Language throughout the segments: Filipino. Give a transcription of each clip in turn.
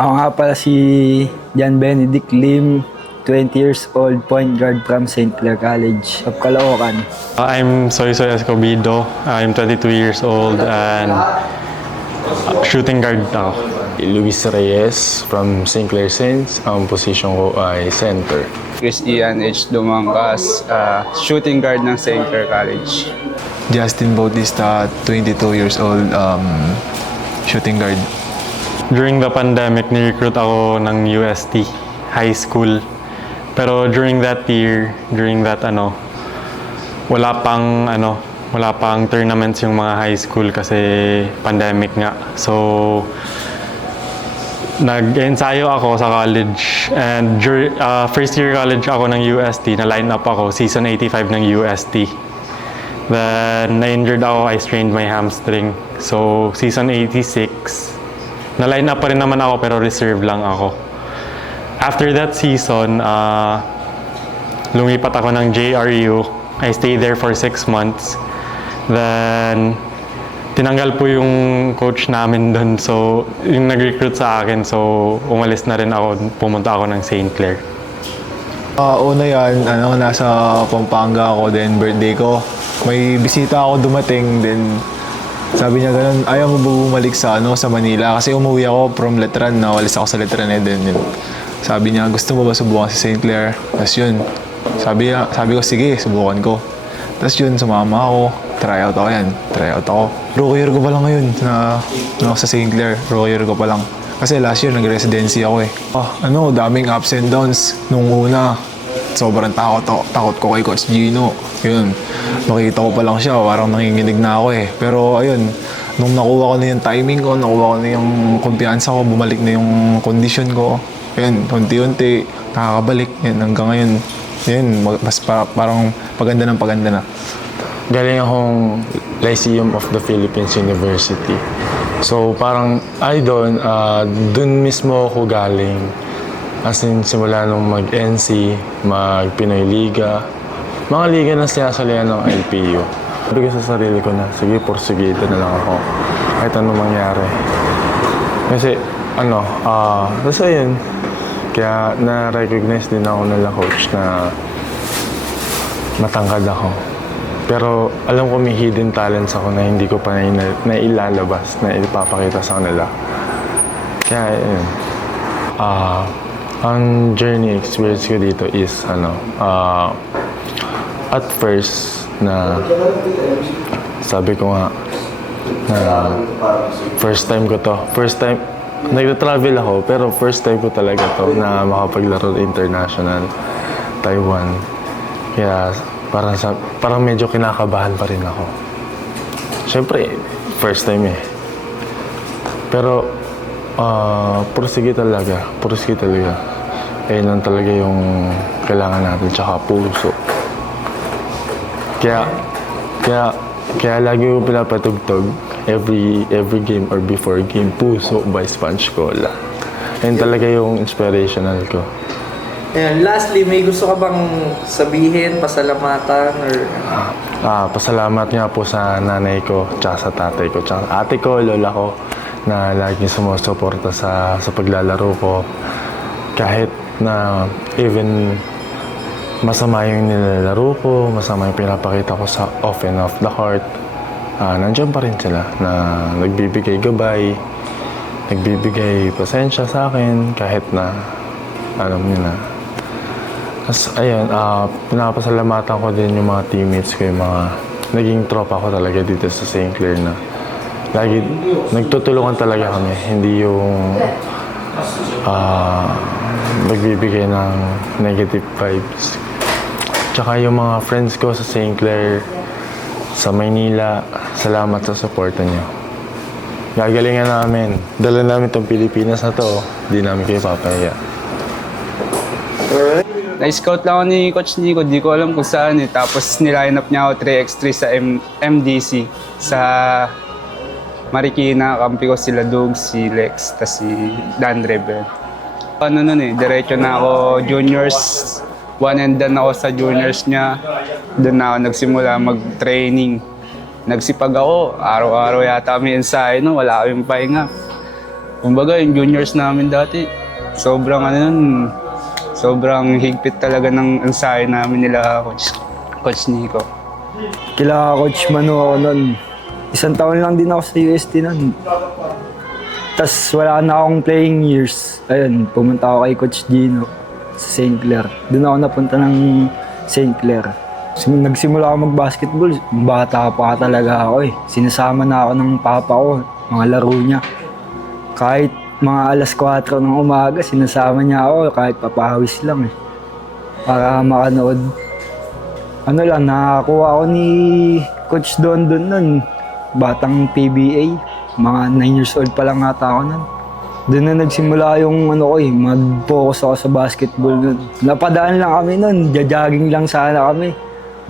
Ako nga pala si John Benedict Lim, 20 years old, point guard from St. Clair College of Caloocan. I'm Soy Escobedo. I'm 22 years old and shooting guard ako. Luis Reyes from St. Clair Saints. Ang position ko ay center. Chris Ian H. Dumangkas, shooting guard ng St. Clair College. Justin Bautista, 22 years old, shooting guard. During the pandemic, ni-recruit ako ng UST high school. Pero during that year, wala pang tournaments yung mga high school kasi pandemic nga. So, nag-ensayo ako sa college and first year college ako ng UST, na-line up ako, season 85 ng UST. Then, na-injured ako, I strained my hamstring. So, season 86, na-line up pa rin naman ako pero reserve lang ako. After that season, lumipat ako ng JRU. I stayed there for 6 months. Then, tinanggal po yung coach namin doon. So, yung nag-recruit sa akin. So, umalis na rin ako. Pumunta ako ng St. Clair. Una yan, nasa Pampanga ako, then birthday ko. May bisita ako dumating, then sabi niya ganun, ayaw mo ba bumalik sa Manila? Kasi umuwi ako from Letran, nawalis ako sa Letran then sabi niya, gusto mo ba subukan si St. Clair? Tapos yun, sabi ko, sige, subukan ko. Tapos yun, sumama ako, tryout ako. Rookie year ko pa lang ngayon na sa St. Clair, rookie year ko pa lang. Kasi last year, nag-residency ako eh. Daming ups and downs nung una. Sobrang takot ko kay Coach Gino. Yun, makita ko pa lang siya, parang nanginginig na ako eh. Pero ayun, nung nakuha ko na yung timing ko, nakuha ko na yung kumpiyansa ko, bumalik na yung condition ko. Yun, unti-unti, nakakabalik. Yan, hanggang ngayon, yun, parang paganda na. Galing akong Lyceum of the Philippines University. So parang dun mismo ako galing. As in, simula nung mag-NC, mag-Pinoy Liga, mga liga na sinasalihan ng LPU. Sabi ko sa sarili ko na, sige, porsigido na lang ako. Kahit anong mangyari. Kasi, tapos ayun, kaya na-recognize din ako nila coach na matangkad ako. Pero alam ko may hidden talents ako na hindi ko pa na ilalabas, na ipapakita sa kanila. Kaya yun. Ang journey experience ko dito is at first na sabi ko nga na first time nagta-travel ako pero first time ko talaga to na makapaglaro international Taiwan. Kaya parang medyo kinakabahan pa rin ako. Siyempre, first time eh. Pero pursige talaga. Ayun lang talaga yung kailangan natin, tsaka puso. Kaya lagi ko pinapatugtog every game or before game, Puso by Sponge Cola. Ayun talaga yung inspirational ko. And lastly, may gusto ka bang sabihin, pasalamatan, or... Pasalamat nga po sa nanay ko, tsaka sa tatay ko, tsaka ate ko, lola ko, na laging sumusuporta sa paglalaro ko. Kahit na even masama yung nilalaro ko, masama yung pinapakita ko sa off and off the court, nandiyan pa rin sila na nagbibigay gabay, nagbibigay pasensya sa akin kahit na alam niyo na. Tapos ayun, pinapasalamatan ko din yung mga teammates ko, yung mga naging tropa ko talaga dito sa St. Clair na lagi nagtutulungan talaga kami, hindi yung nagbibigay ng negative vibes. Tsaka yung mga friends ko sa St. Clair, sa Maynila, salamat sa suporta niyo. Gagalingan namin. Dala namin itong Pilipinas na to. Di namin kayo papahiya. Na-scout lang ako ni Coach Nico, di ko alam kung saan eh. Tapos niline up niya ako 3x3 sa MDC. Sa Marikina, kampi ko sila Dug, si Lex, tas si Dan Rebel. Diretso na ako juniors. One and done ako sa juniors niya. Doon na ako nagsimula mag-training. Nagsipag ako, araw-araw yata may ensayo, wala kaming pahinga. Kumbaga, yung juniors namin dati, sobrang ano nun, sobrang higpit talaga ng ensayo namin nila Coach Nico. Kila Coach Manu ako nun. Isang taon lang din ako sa UST nun. Tapos wala na akong playing years. Ayun, pumunta ako kay Coach Gino sa St. Clair. Doon ako napunta ng St. Clair. Nagsimula ako mag-basketball, bata pa talaga ako eh. Sinasama na ako ng papa ko, mga laro niya. Kahit mga alas 4 ng umaga, sinasama niya ako kahit papahawis lang eh. Para makanood. Ano lang, nakakuha ako ni Coach Don nun. Batang PBA, mga 9 years old pa lang ata ako nun. Doon na nagsimula yung mag-focus ako sa basketball nun. Napadaan lang kami nun, jogging lang sana kami.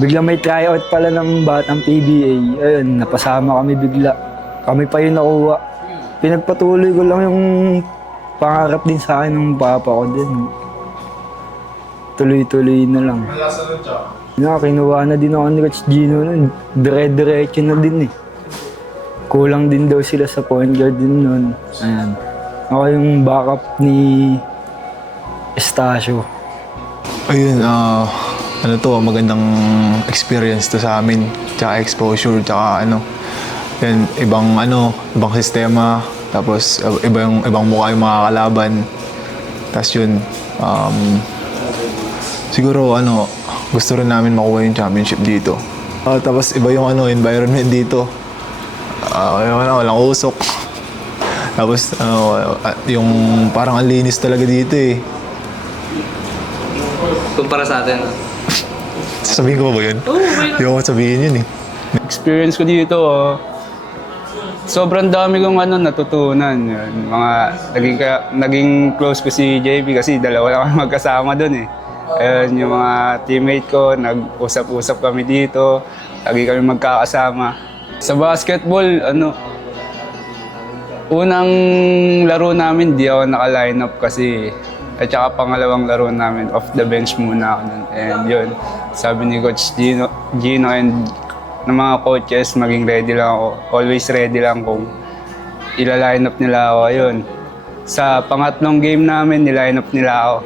Bigla may tryout pala ng batang PBA. Ayun, napasama kami bigla. Kami pa yung nakuha. Pinagpatuloy ko lang yung pangarap din sa akin ng papa ko din. Tuloy-tuloy na lang. Kinuha na din ako ni Coach Gino nun. Dire-diretso na din eh. Kulang din daw sila sa point guard din nun. Ayan. Ako yung backup ni Estacio. Ayun, magandang experience to sa amin. Tsaka exposure, tsaka yan, ibang sistema. Tapos ibang mukha yung mga kalaban. Tapos yun, siguro gusto rin namin makuha yung championship dito. Tapos iba yung environment dito. Walang usok. Tapos yung parang ang linis talaga dito eh. Kumpara sa atin. Sasabihin ko ba yun? Hindi ko sabihin yun eh. Experience ko dito, sobrang dami kong natutunan. Yun. Naging close ko si JB kasi dalawa lang kami magkasama doon eh. Ayun, yung mga teammate ko, nag-usap-usap kami dito. Lagi kami magkakasama. Sa basketball, unang laro namin, di ako naka-line up kasi at saka pangalawang laro namin, off the bench muna ako nun. And yun, sabi ni Coach Gino and ng mga coaches, maging ready lang ako. Always ready lang kung ila-line up nila ako. Ayun. Sa pangatlong game namin, niline up nila ako.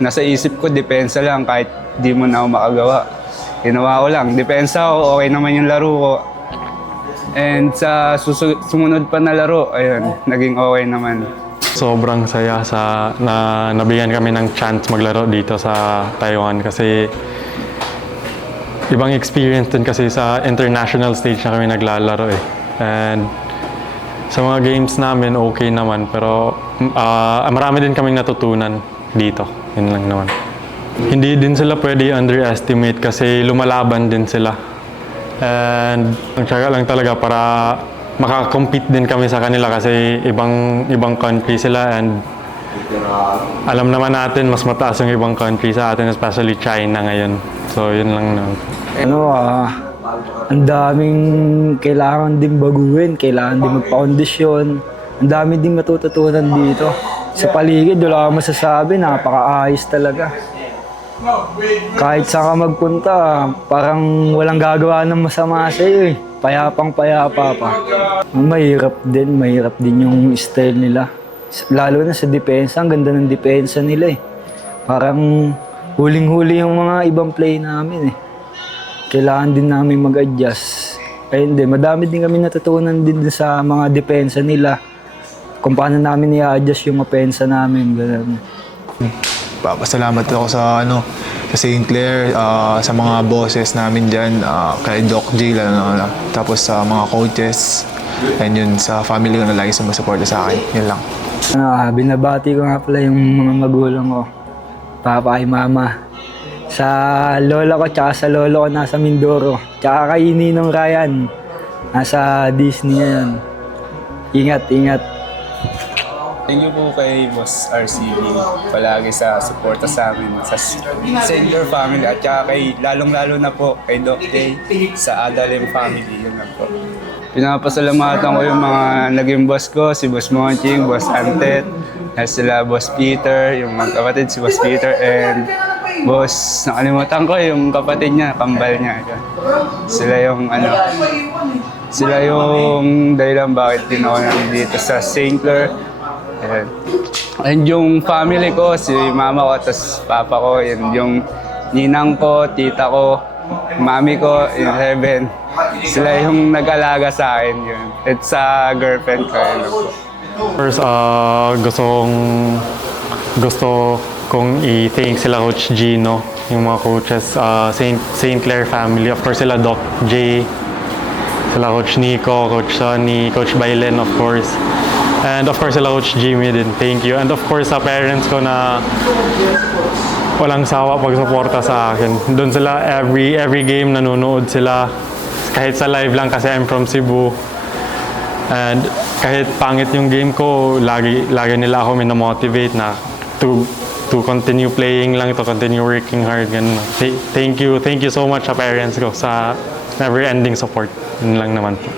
Nasa isip ko, depensa lang kahit di mo na ako makagawa. Ginawa ko lang, depensa ako, okay naman yung laro ko. And sa sumunod pa na laro, ayun, naging okay naman. Sobrang saya na nabigyan kami ng chance maglaro dito sa Taiwan kasi ibang experience din kasi sa international stage na kami naglalaro eh. And sa mga games namin okay naman pero marami din kaming natutunan dito. Yun lang naman. Hindi din sila pwede underestimate kasi lumalaban din sila. And ang tiyaga lang talaga para makakompete din kami sa kanila kasi ibang country sila and alam naman natin mas mataas yung ibang country sa atin, especially China ngayon. So yun lang naman. Ang daming kailangan din baguhin, kailangan din magpa-kondisyon. Ang dami din matututunan dito. Sa paligid, wala akong masasabi, napakaayos talaga. Kahit saan ka magpunta, parang walang gagawa ng masama sa'yo eh. Payapang-payapa pa. Mahirap din yung style nila. Lalo na sa depensa, ang ganda ng depensa nila eh. Parang huling-huli yung mga ibang play namin eh. Kailangan din namin mag-adjust. Ayun din, madami din kami natutunan din sa mga depensa nila. Kung paano namin i-adjust yung opensa namin. Ganun. Papasalamat ako sa St. Clair, sa mga bosses namin dyan, kay Doc J, tapos sa mga coaches, and yun, sa family ko na lagi sumusuporta sa akin. Yun lang. Binabati ko nga pala yung mga magulang ko. Papa ay mama. Sa lola ko tsaka sa lolo ko nasa Mindoro. Tsaka kay Ninong Ryan. Nasa Disney yan. Ingat. Thank you po kay Boss RCB palagi sa suporta sa amin, sa senior family at saka lalong-lalo na po kay Doc J sa Adalim family. Yun lang po. Pinapasalamatan ko yung mga naging boss ko, si Boss Monching, Boss Antet, sila Boss Peter, yung mga kapatid si Boss Peter, and Boss, nakalimutan ko yung kapatid niya, kambal niya. Sila yung Sila yung dahilan bakit din ako nandito sa St. Clair. Ayan. And yung family ko, si mama ko, tas papa ko, yun, yung ninang ko, tita ko, mami ko, in heaven. Sila yung nag-alaga sa akin yun. At sa girlfriend ko, yun po. First, gusto kong i-thank sila Coach Gino, yung mga coaches, St. Clair family. Of course, sila Doc J, sila Coach Nico, Coach Sonny, Coach Bailen, of course. And of course, sila Coach Jimmy din. Thank you. And of course, sa parents ko na walang sawa pagsuporta sa akin. Doon sila every game nanonood sila. Kahit sa live lang kasi I'm from Cebu. And kahit pangit yung game ko, lagi nila ako minamotivate na to continue playing lang, to continue working hard. Ganun. Thank you so much sa parents ko sa never-ending support. Yun lang naman po.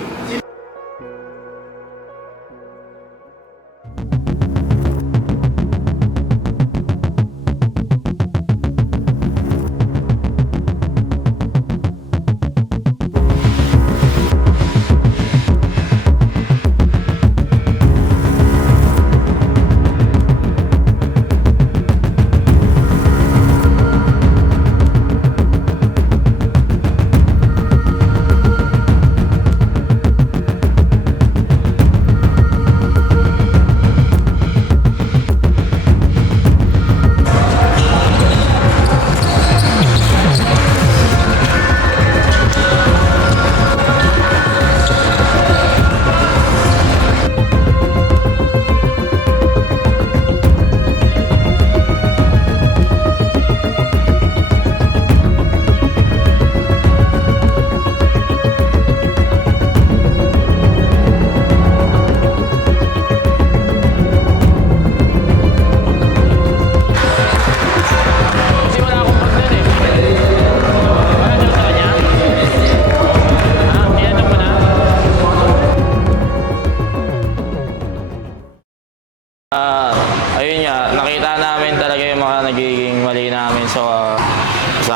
Ayun nga, nakita namin talaga yung mga nagiging mali namin sa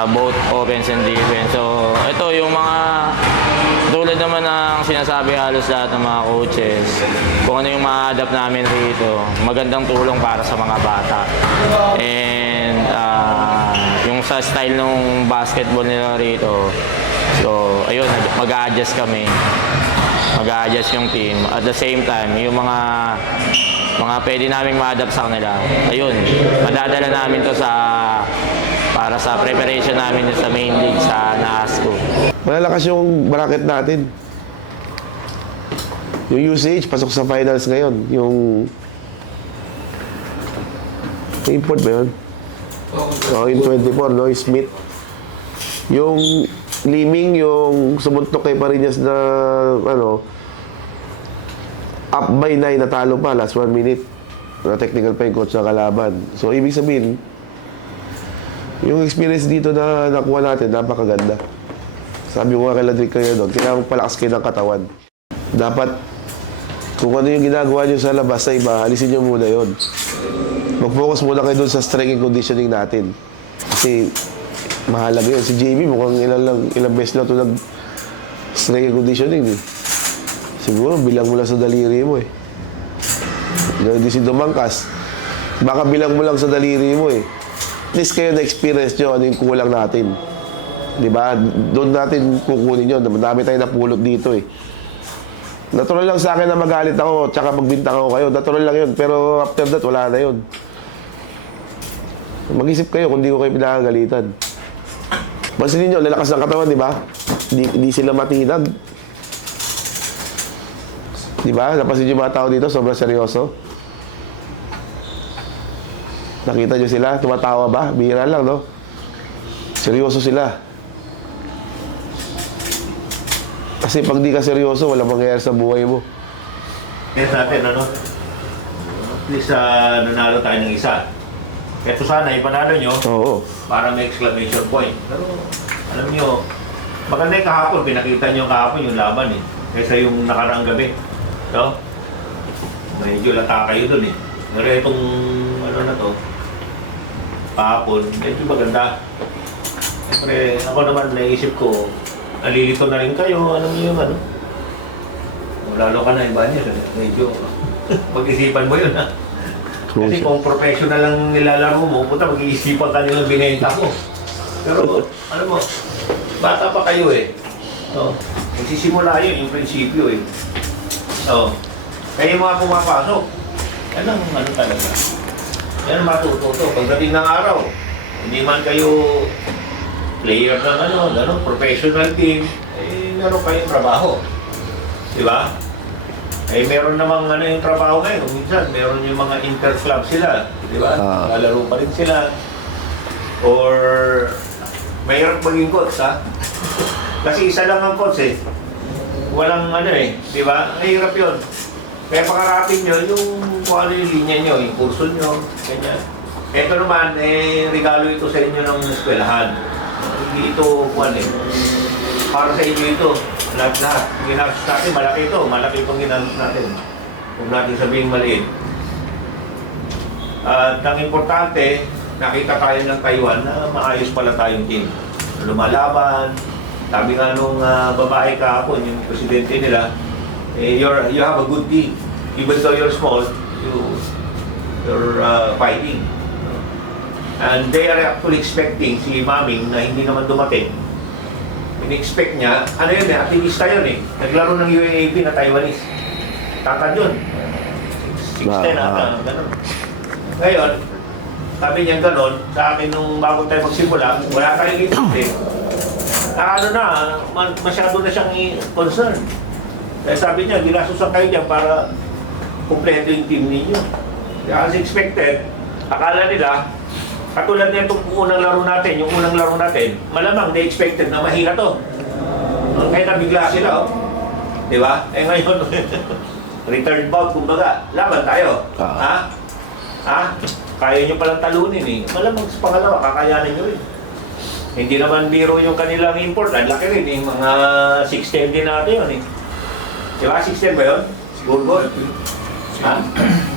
both offense and defense. So, ito yung mga tulad naman ng sinasabi halos lahat ng mga coaches, kung ano yung ma-adapt namin rito, magandang tulong para sa mga bata. And yung sa style ng basketball nila rito, so ayun, mag-a-adjust kami. Mag-a-adjust yung team. At the same time, yung mga pwede naming ma-adapt sa kanila, ayun, madadala namin to para sa preparation namin sa main league sa NASCO. Malalakas yung bracket natin. Yung usage, pasok sa finals ngayon. Yung import ba yun? Yung 24, no? Yung Smith. Yung Liming, yung sumuntok kay Parinas na, up by 9, natalo pa, last 1 minute. Na technical pa yung coach na kalaban. So, ibig sabihin, yung experience dito na nakuha natin, napakaganda. Sabi ko nga kay Ladrick kayo doon, kailangan palakas kayo ng katawan. Dapat, kung ano yung ginagawa nyo sa labas sa iba, alisin nyo muna yun. Mag-focus muna kayo doon sa strength and conditioning natin. Kasi, mahalaga yun. Si JB, mukhang ilang beses lang ito nag-strength and conditioning. Eh. Siguro, bilang mo lang sa daliri mo eh. Hindi si Dumangkas. Baka bilang mo lang sa daliri mo eh. At least kayo na-experience nyo ano yung kulang natin. Diba? Doon natin kukunin yun. Madami tayong napulot dito eh. Natural lang sa akin na magalit ako tsaka magbintang ako kayo. Natural lang yun. Pero after that, wala na yun. Mag-isip kayo kung di ko kayo pinakagalitan. Basta ninyo, lalakas ng katawan, di ba? Di sila matinag. Di ba? Napasin yung mga tao dito, sobrang seryoso. Nakita nyo sila? Tumatawa ba? Bihira lang, no? Seryoso sila. Kasi pag di ka seryoso, walang mangyayari sa buhay mo. Yes natin, at least nanalo tayo ng isa. Ito sana, ipanalo nyo, Oo. para may exclamation point. Pero, alam nyo, maganda yung kahapon, pinakita nyo kahapon yung laban kaysa yung nakaraang gabi. No? Medyo lata kayo dun Pero itong, kahapon, medyo maganda. Siyempre, ako naman naisip ko, nalilito na rin kayo, alam niyo yung Kung lalo ka na iba niya, medyo pag-isipan mo yun, ha? Kasi kung professional lang nilalaro mo, puta, mag-iisipan ka nilang binenta mo. Pero, ano mo, bata pa kayo eh. So, magsisimula yun, yung prinsipyo eh. So, kayo mga pumapasok, yan ang ano talaga. Yan ang matututo. Pagdating ng araw, hindi man kayo player ng ano, professional team, eh, meron kayong trabaho. Di ba? Eh, meron namang ano yung trabaho ngayon. Minsan, meron yung mga inter-club sila. Di ba? Lalaro pa rin sila. Or, mahirap maging coach, ha? Kasi isa lang ang coach, eh. Walang ano, eh. Di ba? Mahirap yun. Kaya pangarapin nyo yung kung ano yung linya nyo, yung kurso nyo, ganyan. Ito naman, eh, regalo ito sa inyo ng eskwelahan. Hindi ito, kung eh. Para sa inyo ito. Lahat. Ginastos natin, malaki ito. Malaki itong ginastos natin. Huwag natin sabihin maliit. At ang importante, nakita tayo ng Taiwan na maayos pala tayong team. Lumalaban. Sabi nga nung babae kahapon, yung presidente nila, eh, you have a good team. Even though you're small, you're fighting. And they are actually expecting si Maming na hindi naman dumating. In-expect niya, ano yun eh, aktivista yun eh. Naglaro ng UAAP na Taiwanese. Tatad yun. 6'10" ata, gano'n. Ngayon, sabi niya gano'n, sa akin nung bago tayo magsimula, wala tayong isip eh. Ano na, masyado na siyang concern. Kaya sabi niya, ginasusan kayo dyan para kumpleto yung team ninyo. As expected, akala nila, katulad na itong unang laro natin, yung unang laro natin, malamang they expected na mahina to. Kaya nabigla sila, oh. Di ba? Eh ngayon, return bout, kumbaga, laban tayo. Ha? Ha? Kaya nyo palang talunin eh. Malamang sa pangalawa, kakayanin nyo rin. Hindi naman biro yung kanilang import. Ang laki rin eh. Mga 6'10" din natin yun eh. Di ba? 6'10" ba yun? Siguro. Ha?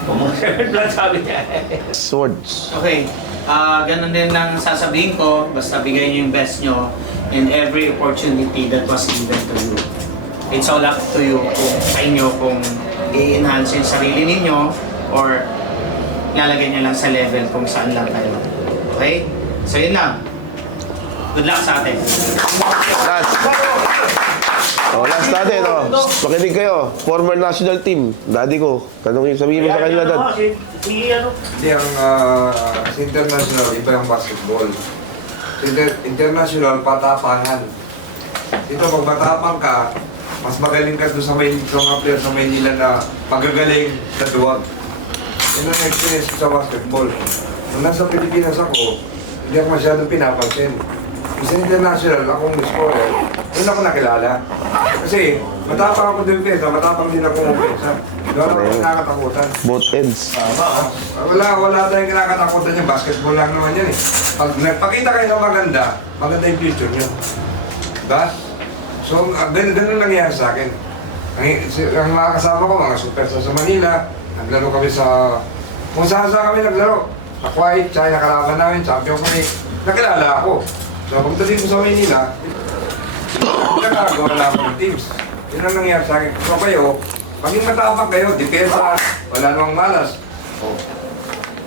Kung mga 7 blood sabi niya. Swords. Okay. Ganun din ang sasabihin ko, basta bigay niyo yung best niyo in every opportunity that was given to you. It's all up to you kung sa inyo kung i-enhance yung sarili ninyo or lalagay niyo lang sa level kung saan lang kayo. Okay? So yun lang. Good luck sa atin. Last. Last natin, makinig kayo. Former national team. Daddy ko. Tanongin, sabihin mo sa kanila, Dad. Hindi, sa international, iba yung basketball. International, patapangan. Dito, pag matapang ka, mas magaling ka doon sa mga player sa Maynila na magagaling sa duwag. Yun ang experience ko sa basketball. Nung nasa Pilipinas ako, hindi ako masyadong pinapansin. Sa international, akong scorer, doon ako nakilala. Kasi matapang ako din pesa, matapang din ako ng pesa. Doon ako nakakatakutan. Both ends. Wala tayong kinakatakutan yung basketball lang naman yan eh. Pag nagpakita kayo ng maganda yung future nyo. Diba? So, ganun nangyayari sa akin. Ang mga kasama ko, mga superstar sa Manila, naglaro kami sa... Kung saan kami naglaro. Sa Kuwait, tsaka nakalaban namin, champion kami. Nakilala ako. So, pagdating ko sa Manila, nakagawa na ako ng teams. Yun ang nangyayari sa akin. So kayo, maging matapang kayo, depensa, wala namang malas.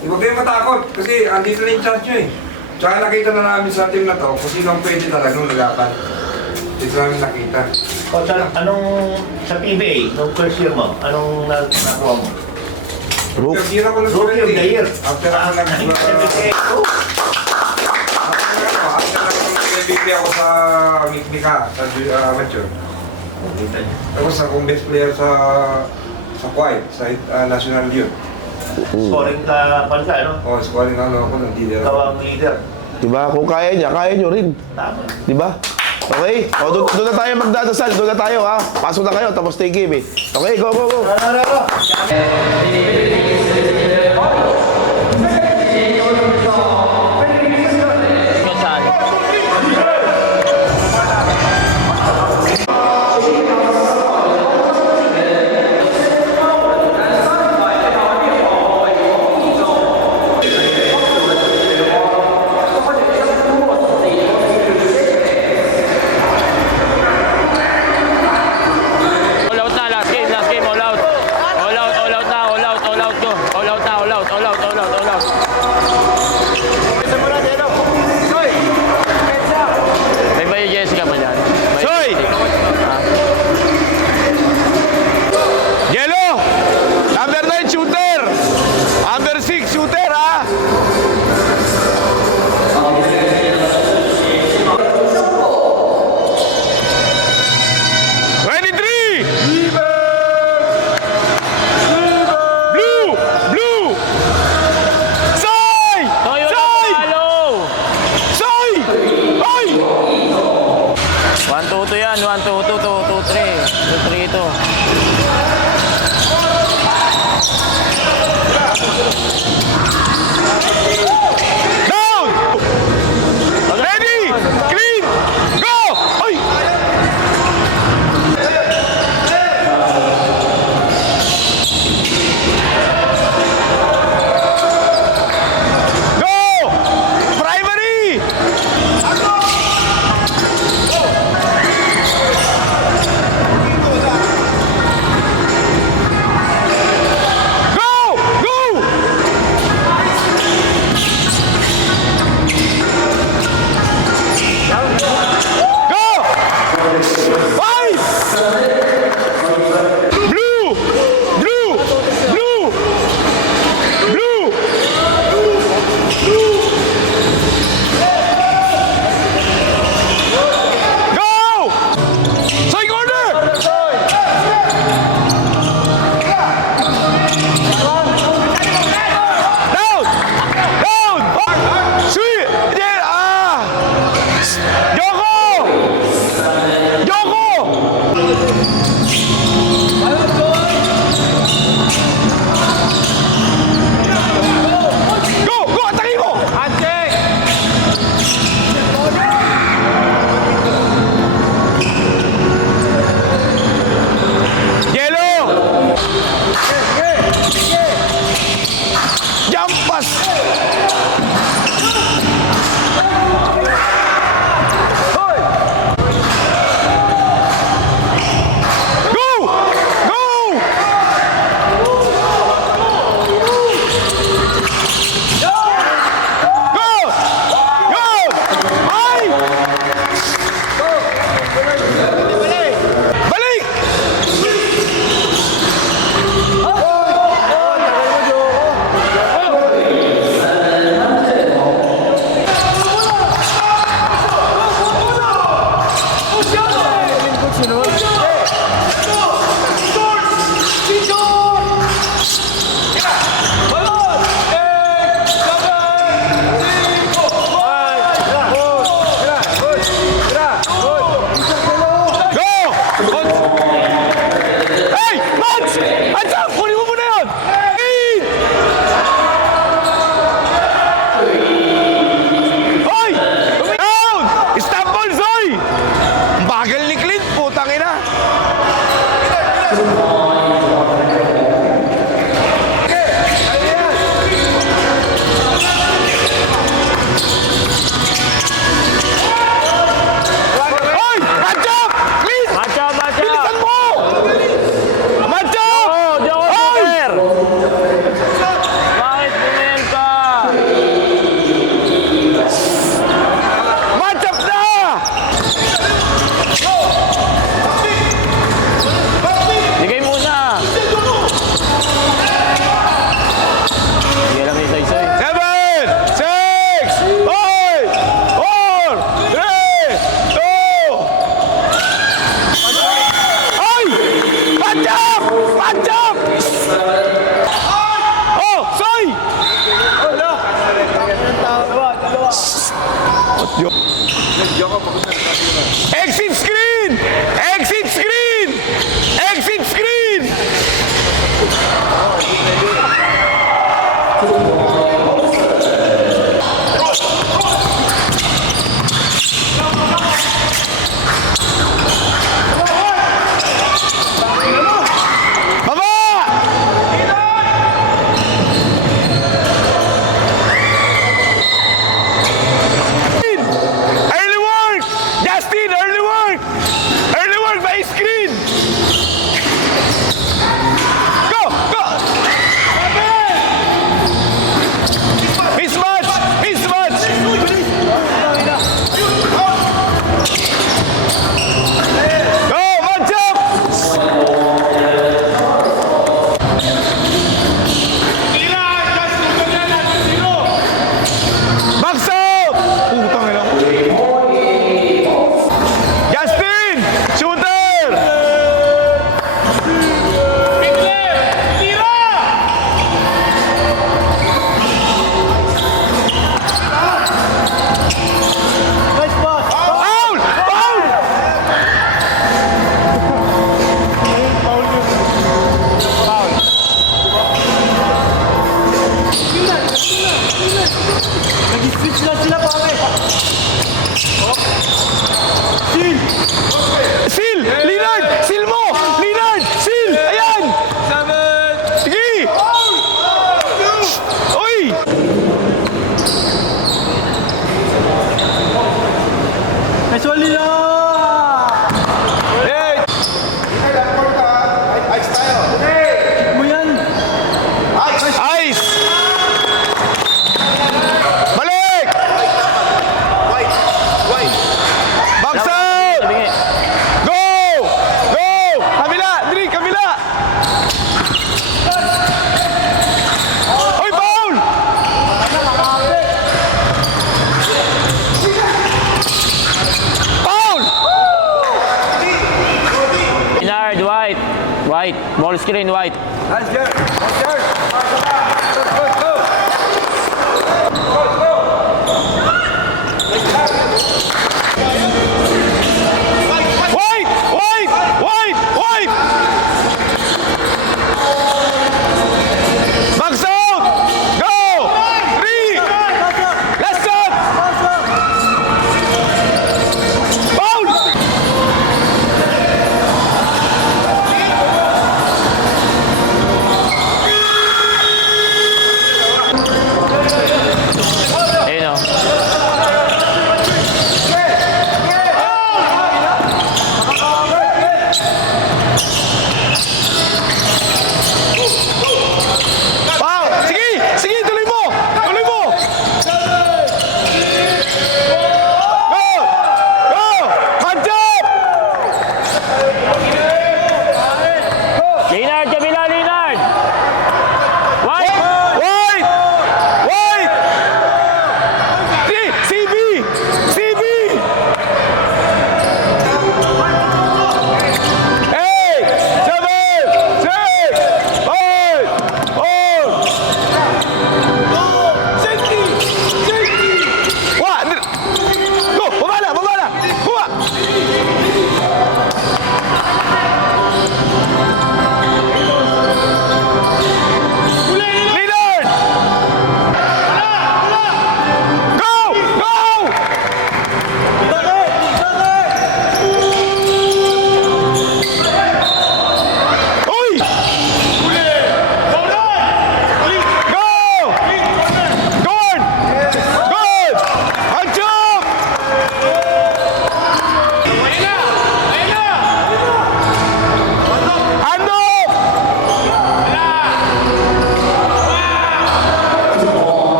Di ba kayo matakot? Kasi andito na yung chance nyo eh. Tsaka nakita na namin sa team na to kung sino ang pwede talaga nung nagapan. Dito namin nakita. Coach, anong sa PBA, nung first year mo, anong nakuha mo? Rookie ako ng Rookie of the year. After ako MVP ako sa Mikmika, sa amateur. Tapos akong best player sa Kuwait, sa National Youth. Scoring ka pa ka, no? Oo, scoring ako ng leader. Ikaw ang leader. Diba? Kung kaya niya, kaya nyo rin. Tama. Diba? Okay? O, doon na tayo magdadasal. Doon na tayo, ha? Pasok na kayo, tapos take game, eh. Okay, go, go, go. All out na, last game, last Seal! Leonard! Seal mo! Leonard! Seal! Ayan! Sige! Uy! Nice one, Leonard! Hey! Mo yan! Ice! Balik! Baksan! Go! Go! Kabila! Diri, kabila! Oy, foul! Foul! Leonard, white. White. Ball screen, white. White! White! White! White! Box out! Go! 3! Last shot! Foul!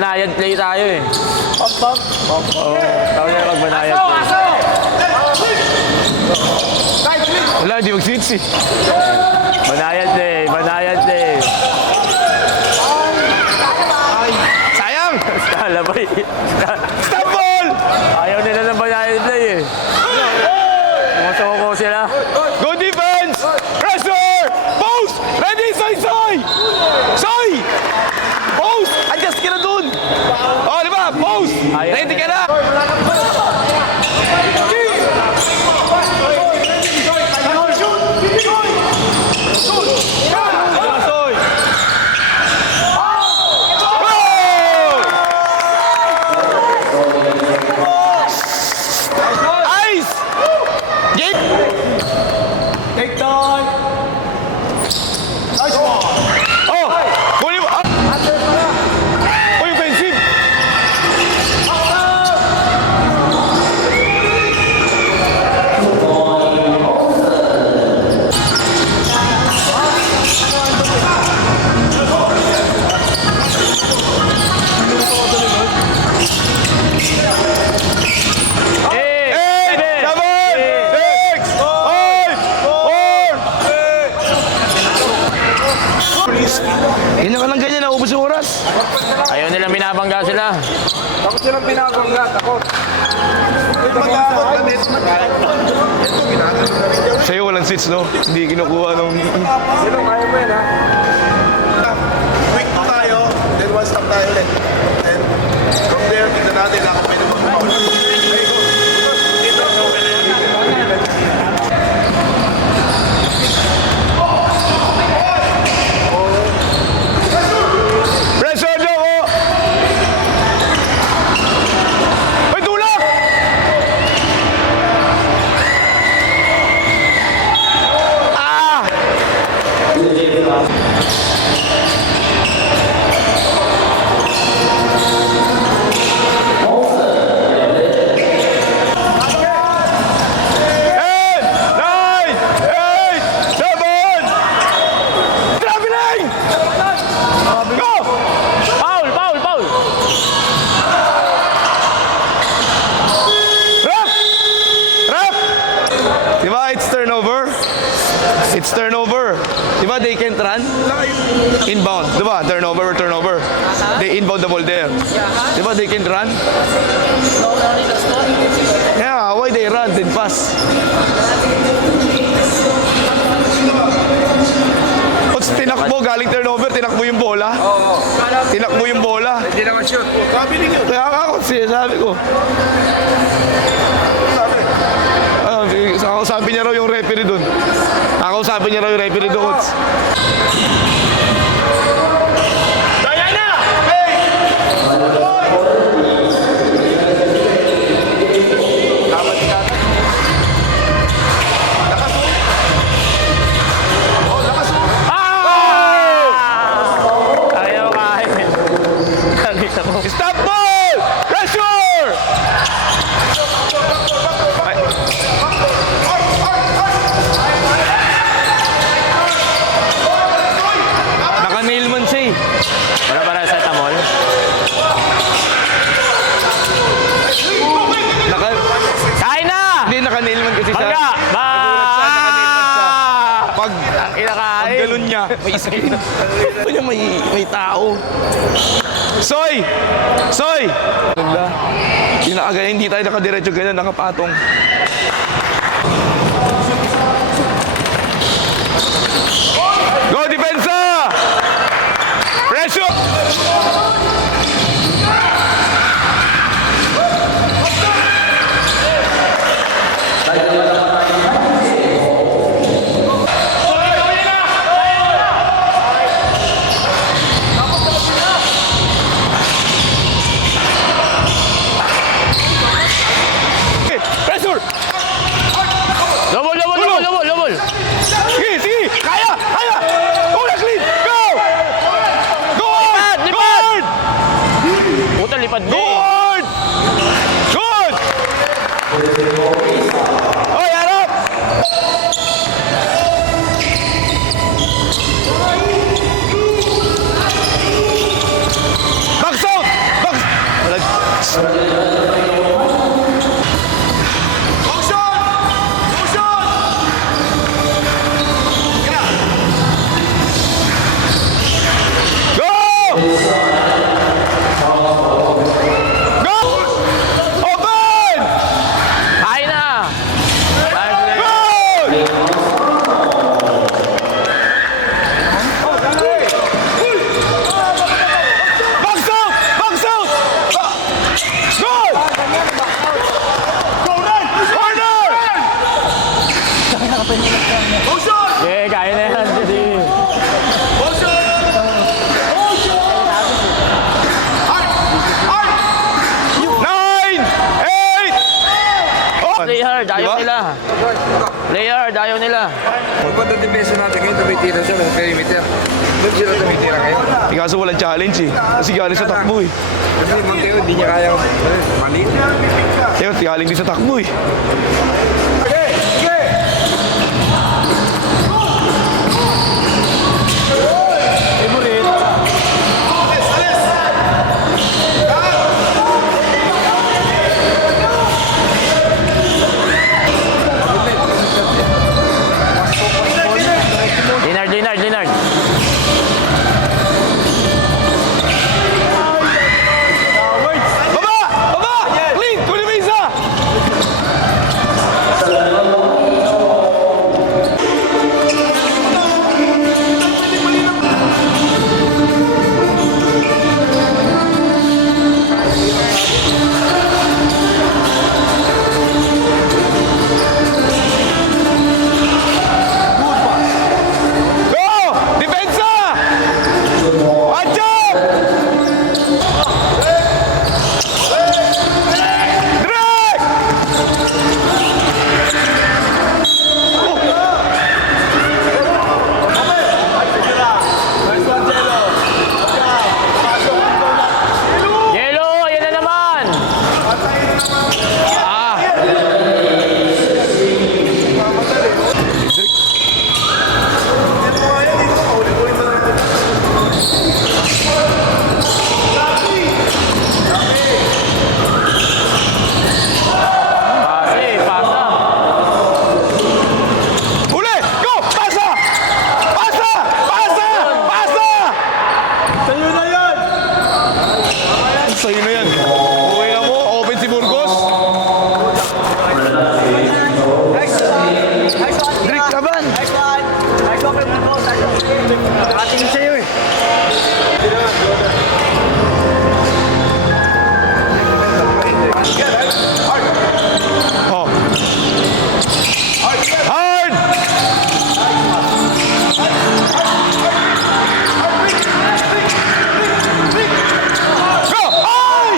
banayad play tayo eh. Tawag niya magbanayad po. Wala, di mag-switch eh. Banayad play. Sayang! Kalabay. Stop ball! Ayaw nila ng banayad play eh. Sumusoko sila. Good defense! Pressure! Post! Ready, Soy! Soy! Post! Adjust ka na dun! Oh, di ba? Post! Ayaw Ready ka nila. na! Soy! Ice! Get! Take time! Nice one! Oh! Kunin mo! Uy, offensive! Eight, seven, six, five, four, Ganyan ka lang ganyan, naubos yung oras. Ayaw nila binabangga sila. Bakit silang pinakabangga? Takot. Sa'yo walang seats, no? Hindi kinukuha nung... Sino kaya mo yan, ha? Quick to tayo, then one stop tayo ulit. And from there, tignan natin ako pwede mo. Pressure, Joko! May tulak! Ah! Eight, nine, eight, seven! Traveling! Go! Foul! Rap! Diba, it's turnover? It's turnover. Diba, they can't run? Inbound. Diba, turnover. They inbound the ball there. Diba, they can't run? Yeah, why they run then pass? Ots, tinakbo, galing turnover, tinakbo yung bola. Tinakbo yung bola. Hindi naman shoot. Kaya ako, sabi ko. Sabi niya raw yung referee doon. Sabi niya raw yung referee doon. Ayaw kahit. Nakita mo. Stop ball! Pressure! Naka-nailman siya eh. Wala para sa tamol. Kain na! Hindi, naka-nailman kasi siya. Bangga! Nagulat siya, naka-nailman siya. Pag Kinakain. galon niya, may skin. may tao. Soy! Ganda. Hindi tayo nakadiretso ganyan, nakapatong. Go, depensa! Pressure! Pressure! nila. Play hard, ayaw nila. Kung ba't ang depensa natin ngayon, tumitira siya ng perimeter. Ba't sila tumitira ngayon? Kaso walang challenge eh. Kasi galing sa takbo eh. Kasi Monteo, hindi niya kaya maliit. Teo, galing din sa takbo eh. Linard. Baba! Clean! Kunin mo isa! Go! Depensa! Andiyan! Direk! Yellow, yan na naman. Pasa. Uli! Go! Pasa! Pasa! Pasa! Pasa! Sa'yo na yan! Sa'yo na yan. Okay na mo, open si Burgos. Drick, laban! Ating sa'yo eh. Oh. Hard! Go! Ay!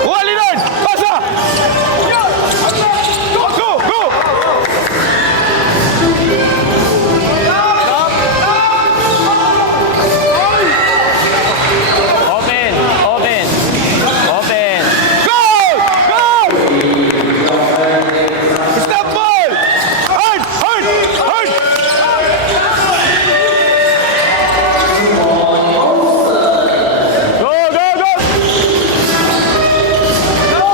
Wala, Leonard! Pasa! Go! Go! Go! Open. Go! Go! Stop ball! Hard! Go.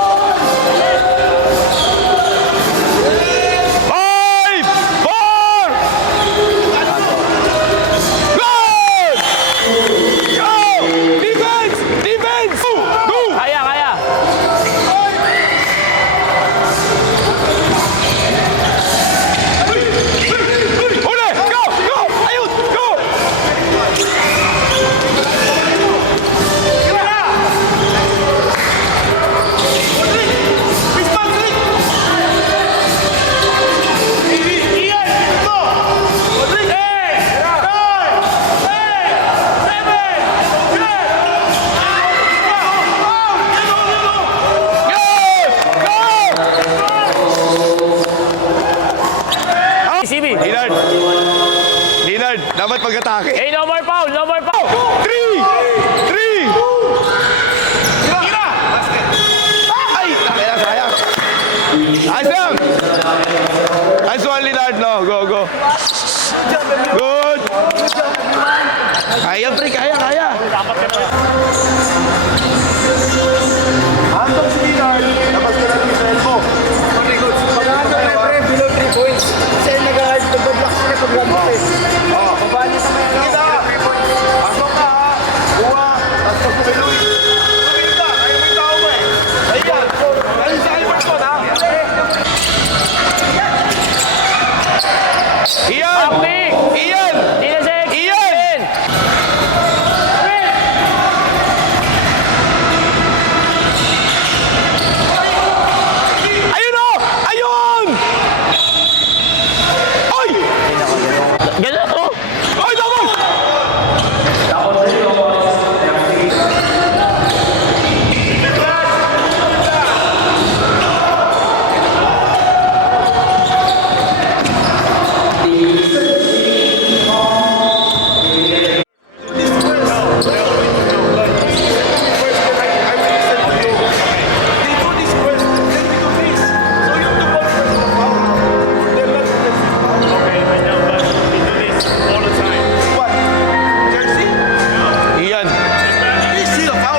Five! Four! Good! Go! Defense! Go! Kaya. Uli! Go! Go! Ayun! Go! CB. Leonard, dapat pag-atake. Hey, no more foul. 3! Ay! Sayang! Ayos lang! Nice one, Leonard. No, go. Good! Kaya, pre. Kaya. Antong si Leonard, labas ka lang sa elbow. Pag-ano na pre, below 3 points. Kasi nag-hard to good luck sila pag lamok eh. Baba niya sa may ano. Pasok ka ha. Buwa. Tapos pag kumiluwi. Ayun ka tao mo eh. Ayan. Ayun sa Iverson ha. Ian!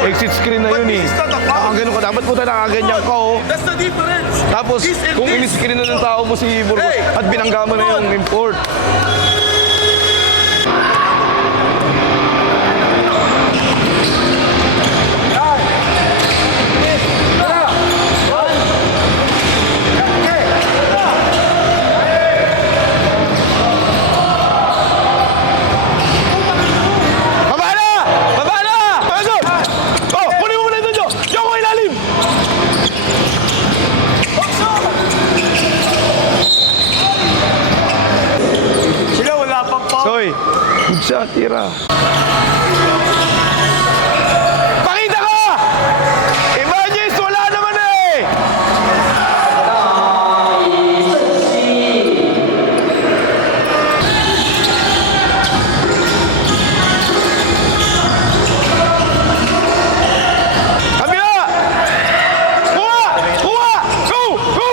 exit screen na yun eh. Nakagano ka, dapat puta nakaganyan ka oh. That's the difference. Tapos, kung in-screen na ng tao mo si Burgos at binangga mo na yung import. Baba na! Baba na! Pasok! Oh, kunin mo muna ito, Jo! Jo, ko ilalim! Sila wala pang pa. Soy, good shot, tira. Pakita ka! Imagine, wala naman eh! Kabila! Kuha! Kuha! Go! Go!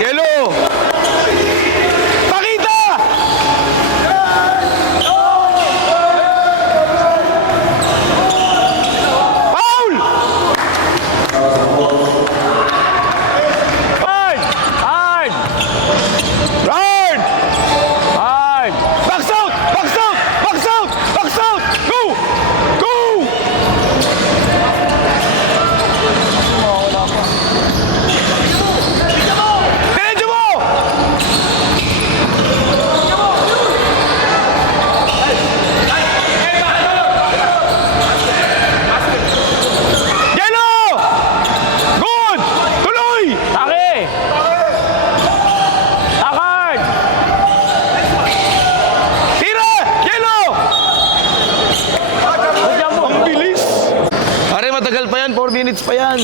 Yellow! Pakita! Foul! Hard! Hard! Hard! Hard! Box out! Box out! Box out! Box out! Go! Go! Diretso mo! Yellow! Good! Tuloy! Taki! Takard! Tira! Yellow! Ang bilis! Pare, matagal pa yan. 4 minutes pa yan.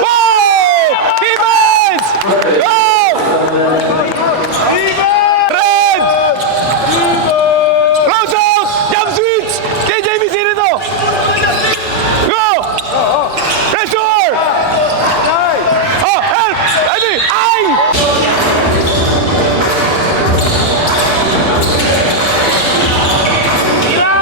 Wow! Defense! Go! Red! Close out! Jump switch! JJB, sino to? Go! Pressure! Oh, help! Ready! Ay! Tira!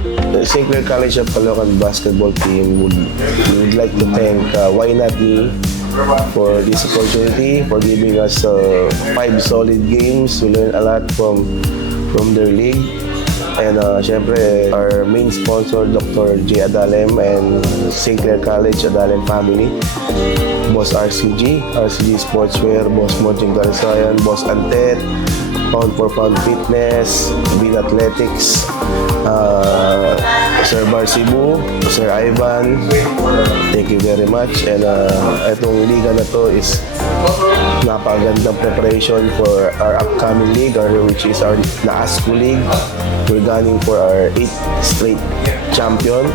The St. Clair College of Caloocan basketball team would like to thank Why Not Me for this opportunity, for giving us 5 solid games. We learned a lot from their league. And syempre, our main sponsor, Dr. J. Adalem and St. Clair College Adalem family. Boss RCG Sportswear, Boss Monjing Garzayan, Boss Antet, Pound for Pound Fitness, Bean Athletics, Sir Bar Cebu, Sir Ivan, thank you very much. And itong liga na to is napakagandang preparation for our upcoming league, which is our NAASCO League. We're gunning for our 8th straight champion.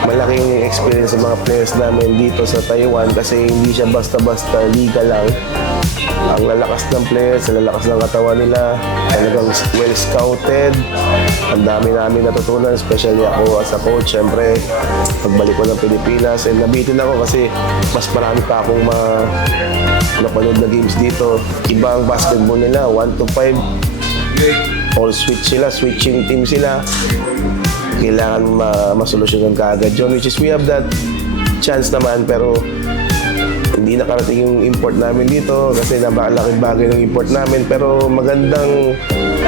Malaking experience sa mga players namin dito sa Taiwan kasi hindi siya basta-basta liga lang. Ang lalakas ng players, ang lalakas ng katawan nila, talagang well scouted. Ang dami namin natutunan, especially ako as a coach. Siyempre, pagbalik ko ng Pilipinas, and nabitin ako kasi mas marami pa akong napanood na games dito. Iba ang basketball nila, 1 to 5. All switch sila, switching team sila. Kailangan masolusyonan kaagad yun, which is we have that chance naman, pero hindi nakarating yung import namin dito kasi napakalaking bagay ng import namin, pero magandang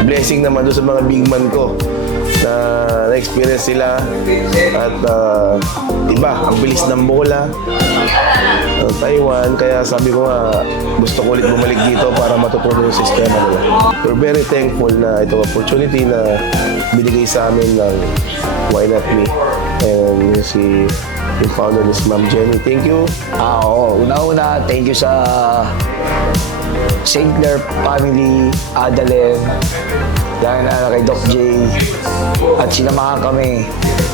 blessing naman doon sa mga big man ko na na-experience sila at iba, ang bilis ng bola ng Taiwan, kaya sabi ko nga gusto ko ulit bumalik dito para matutunan yung sistema nila. We're very thankful na itong opportunity na binigay sa amin ng Why Not Me and yung founder is Ma'am Jenny. Thank you. Una-una, thank you sa St. Clair family, Adalem, dahil na kay Doc J, at sinamahan kami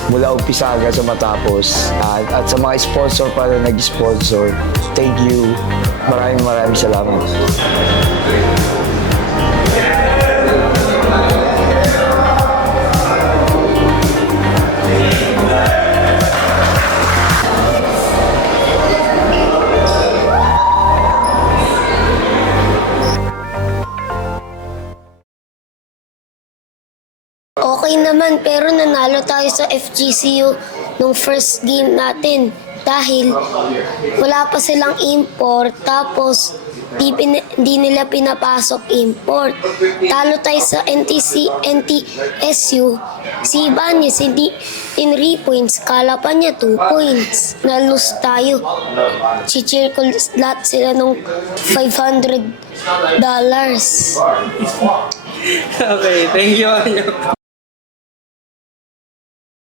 mula umpisa hanggang sa matapos. At sa mga sponsor pa na nag-sponsor, thank you. Maraming salamat. Okay naman, pero nanalo tayo sa FGCU nung first game natin dahil wala pa silang import, tapos di nila pinapasok import. Talo tayo sa NTSU, si Ibanez hindi in 3 points, kala pa niya 2 points. Na-lose tayo. Si-circle lahat sila nung $500. Okay, thank you.